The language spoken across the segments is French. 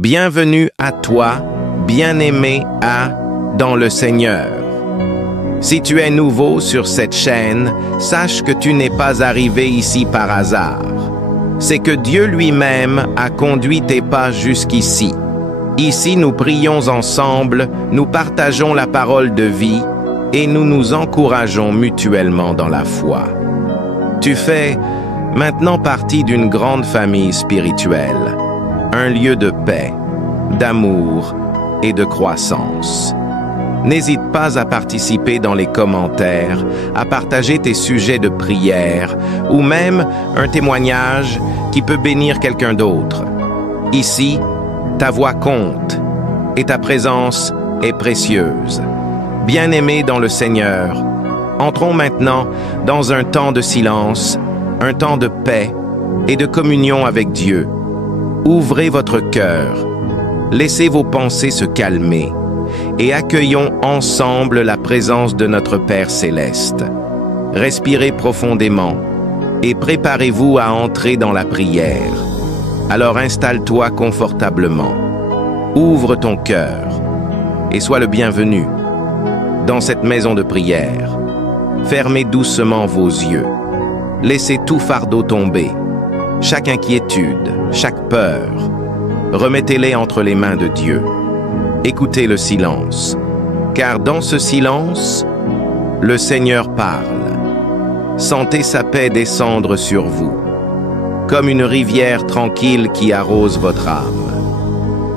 Bienvenue à toi, bien-aimé dans le Seigneur. Si tu es nouveau sur cette chaîne, sache que tu n'es pas arrivé ici par hasard. C'est que Dieu lui-même a conduit tes pas jusqu'ici. Ici, nous prions ensemble, nous partageons la parole de vie et nous nous encourageons mutuellement dans la foi. Tu fais maintenant partie d'une grande famille spirituelle, un lieu de paix, d'amour et de croissance. N'hésite pas à participer dans les commentaires, à partager tes sujets de prière ou même un témoignage qui peut bénir quelqu'un d'autre. Ici, ta voix compte et ta présence est précieuse. Bien-aimés dans le Seigneur, entrons maintenant dans un temps de silence, un temps de paix et de communion avec Dieu. Ouvrez votre cœur, laissez vos pensées se calmer et accueillons ensemble la présence de notre Père Céleste. Respirez profondément et préparez-vous à entrer dans la prière. Alors installe-toi confortablement, ouvre ton cœur et sois le bienvenu dans cette maison de prière. Fermez doucement vos yeux, laissez tout fardeau tomber, chaque inquiétude, chaque peur, remettez-les entre les mains de Dieu. Écoutez le silence, car dans ce silence, le Seigneur parle. Sentez sa paix descendre sur vous, comme une rivière tranquille qui arrose votre âme.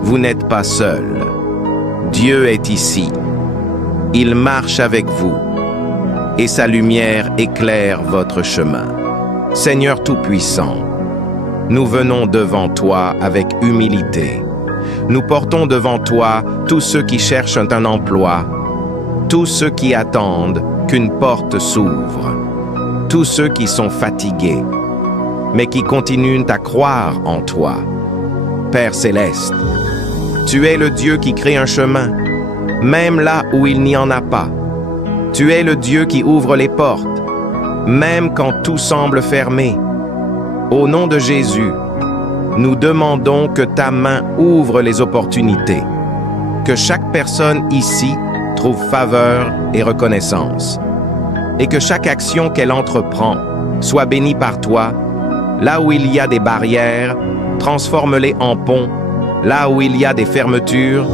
Vous n'êtes pas seul. Dieu est ici. Il marche avec vous, et sa lumière éclaire votre chemin. Seigneur Tout-Puissant, nous venons devant toi avec humilité. Nous portons devant toi tous ceux qui cherchent un emploi, tous ceux qui attendent qu'une porte s'ouvre, tous ceux qui sont fatigués, mais qui continuent à croire en toi. Père Céleste, tu es le Dieu qui crée un chemin, même là où il n'y en a pas. Tu es le Dieu qui ouvre les portes, même quand tout semble fermé. Au nom de Jésus, nous demandons que ta main ouvre les opportunités, que chaque personne ici trouve faveur et reconnaissance, et que chaque action qu'elle entreprend soit bénie par toi. Là où il y a des barrières, transforme-les en ponts. Là où il y a des fermetures,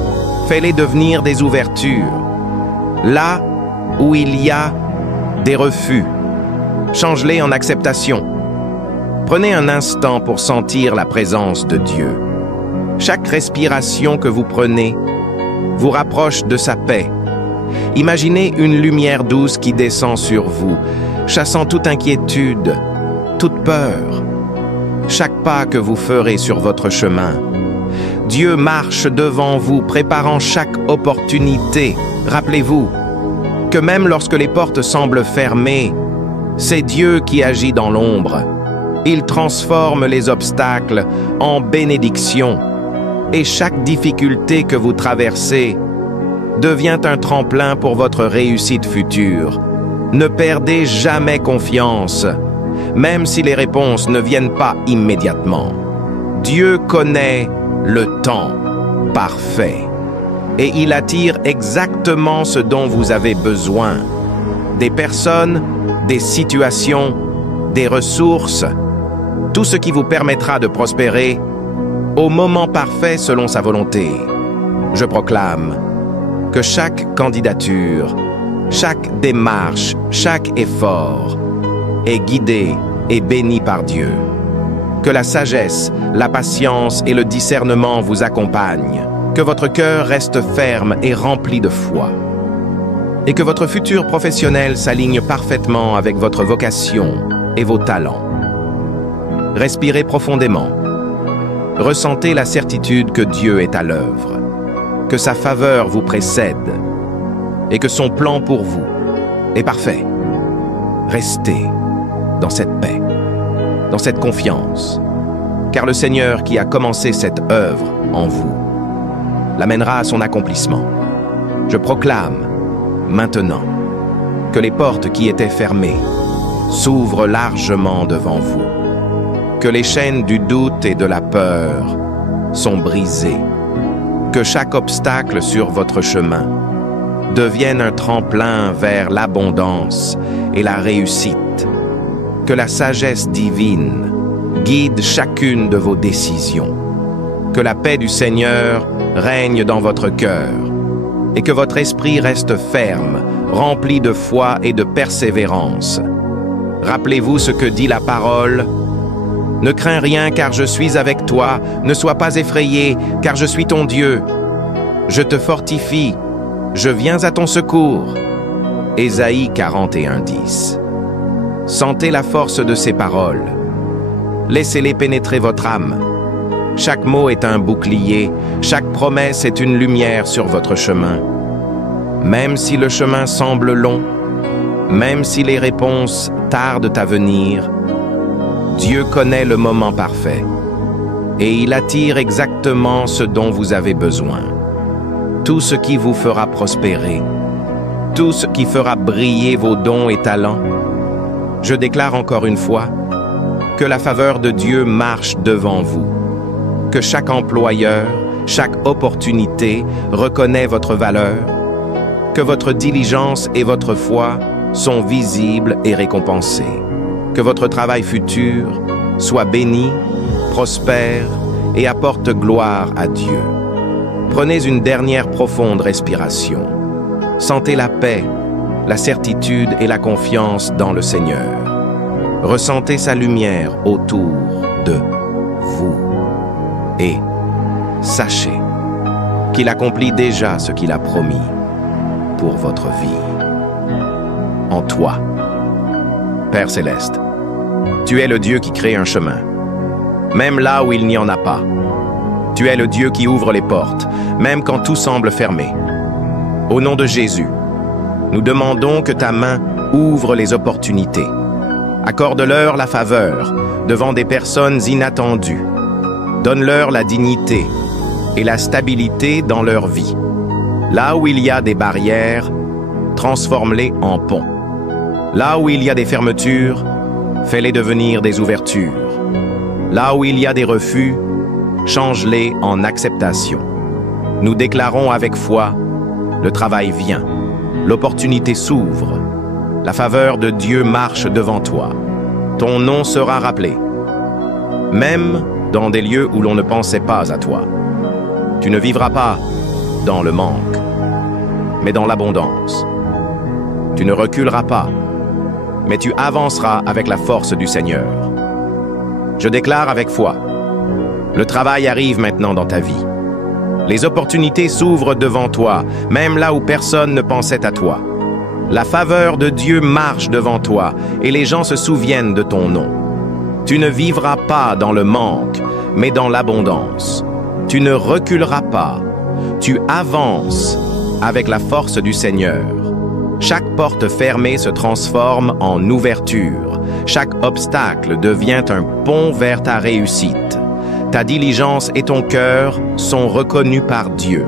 fais-les devenir des ouvertures. Là où il y a des refus, change-les en acceptation. Prenez un instant pour sentir la présence de Dieu. Chaque respiration que vous prenez vous rapproche de sa paix. Imaginez une lumière douce qui descend sur vous, chassant toute inquiétude, toute peur. Chaque pas que vous ferez sur votre chemin, Dieu marche devant vous, préparant chaque opportunité. Rappelez-vous que même lorsque les portes semblent fermées, c'est Dieu qui agit dans l'ombre. Il transforme les obstacles en bénédictions et chaque difficulté que vous traversez devient un tremplin pour votre réussite future. Ne perdez jamais confiance, même si les réponses ne viennent pas immédiatement. Dieu connaît le temps parfait et il attire exactement ce dont vous avez besoin. Des personnes, des situations, des ressources, tout ce qui vous permettra de prospérer au moment parfait selon sa volonté. Je proclame que chaque candidature, chaque démarche, chaque effort est guidé et béni par Dieu. Que la sagesse, la patience et le discernement vous accompagnent. Que votre cœur reste ferme et rempli de foi. Et que votre futur professionnel s'aligne parfaitement avec votre vocation et vos talents. Respirez profondément. Ressentez la certitude que Dieu est à l'œuvre, que sa faveur vous précède et que son plan pour vous est parfait. Restez dans cette paix, dans cette confiance, car le Seigneur qui a commencé cette œuvre en vous l'amènera à son accomplissement. Je proclame maintenant que les portes qui étaient fermées s'ouvrent largement devant vous, que les chaînes du doute et de la peur sont brisées Que chaque obstacle sur votre chemin devienne un tremplin vers l'abondance et la réussite. Que la sagesse divine guide chacune de vos décisions. Que la paix du Seigneur règne dans votre cœur et que votre esprit reste ferme, rempli de foi et de persévérance. Rappelez-vous ce que dit la parole. Ne crains rien car je suis avec toi, ne sois pas effrayé car je suis ton Dieu. Je te fortifie, je viens à ton secours. Ésaïe 41:10. Sentez la force de ces paroles. Laissez-les pénétrer votre âme. Chaque mot est un bouclier, chaque promesse est une lumière sur votre chemin. Même si le chemin semble long, même si les réponses tardent à venir, Dieu connaît le moment parfait et il attire exactement ce dont vous avez besoin. Tout ce qui vous fera prospérer, tout ce qui fera briller vos dons et talents. Je déclare encore une fois que la faveur de Dieu marche devant vous, que chaque employeur, chaque opportunité reconnaît votre valeur, que votre diligence et votre foi sont visibles et récompensées, que votre travail futur soit béni, prospère et apporte gloire à Dieu. Prenez une dernière profonde respiration. Sentez la paix, la certitude et la confiance dans le Seigneur. Ressentez sa lumière autour de vous. Et sachez qu'il accomplit déjà ce qu'il a promis pour votre vie. En toi, Père Céleste, tu es le Dieu qui crée un chemin, même là où il n'y en a pas. Tu es le Dieu qui ouvre les portes, même quand tout semble fermé. Au nom de Jésus, nous demandons que ta main ouvre les opportunités. Accorde-leur la faveur devant des personnes inattendues. Donne-leur la dignité et la stabilité dans leur vie. Là où il y a des barrières, transforme-les en ponts. Là où il y a des fermetures, fais-les devenir des ouvertures. Là où il y a des refus, change-les en acceptation. Nous déclarons avec foi, le travail vient, l'opportunité s'ouvre, la faveur de Dieu marche devant toi. Ton nom sera rappelé, même dans des lieux où l'on ne pensait pas à toi. Tu ne vivras pas dans le manque, mais dans l'abondance. Tu ne reculeras pas, mais tu avanceras avec la force du Seigneur. Je déclare avec foi, le travail arrive maintenant dans ta vie. Les opportunités s'ouvrent devant toi, même là où personne ne pensait à toi. La faveur de Dieu marche devant toi et les gens se souviennent de ton nom. Tu ne vivras pas dans le manque, mais dans l'abondance. Tu ne reculeras pas, tu avances avec la force du Seigneur. Chaque porte fermée se transforme en ouverture. Chaque obstacle devient un pont vers ta réussite. Ta diligence et ton cœur sont reconnus par Dieu,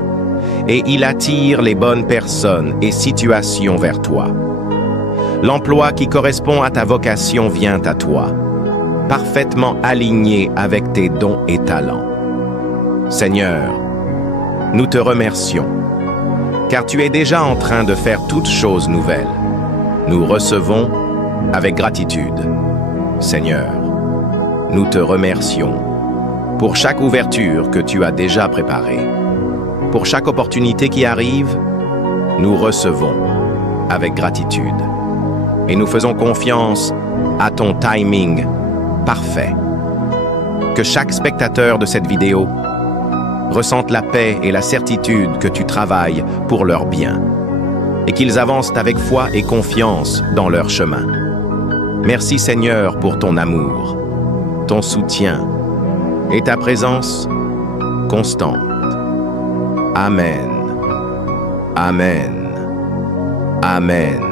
et il attire les bonnes personnes et situations vers toi. L'emploi qui correspond à ta vocation vient à toi, parfaitement aligné avec tes dons et talents. Seigneur, nous te remercions, car tu es déjà en train de faire toutes choses nouvelles. Nous recevons avec gratitude. Seigneur, nous te remercions pour chaque ouverture que tu as déjà préparée. Pour chaque opportunité qui arrive, nous recevons avec gratitude et nous faisons confiance à ton timing parfait. Que chaque spectateur de cette vidéo ressente la paix et la certitude que tu travailles pour leur bien et qu'ils avancent avec foi et confiance dans leur chemin. Merci Seigneur pour ton amour, ton soutien et ta présence constante. Amen. Amen. Amen.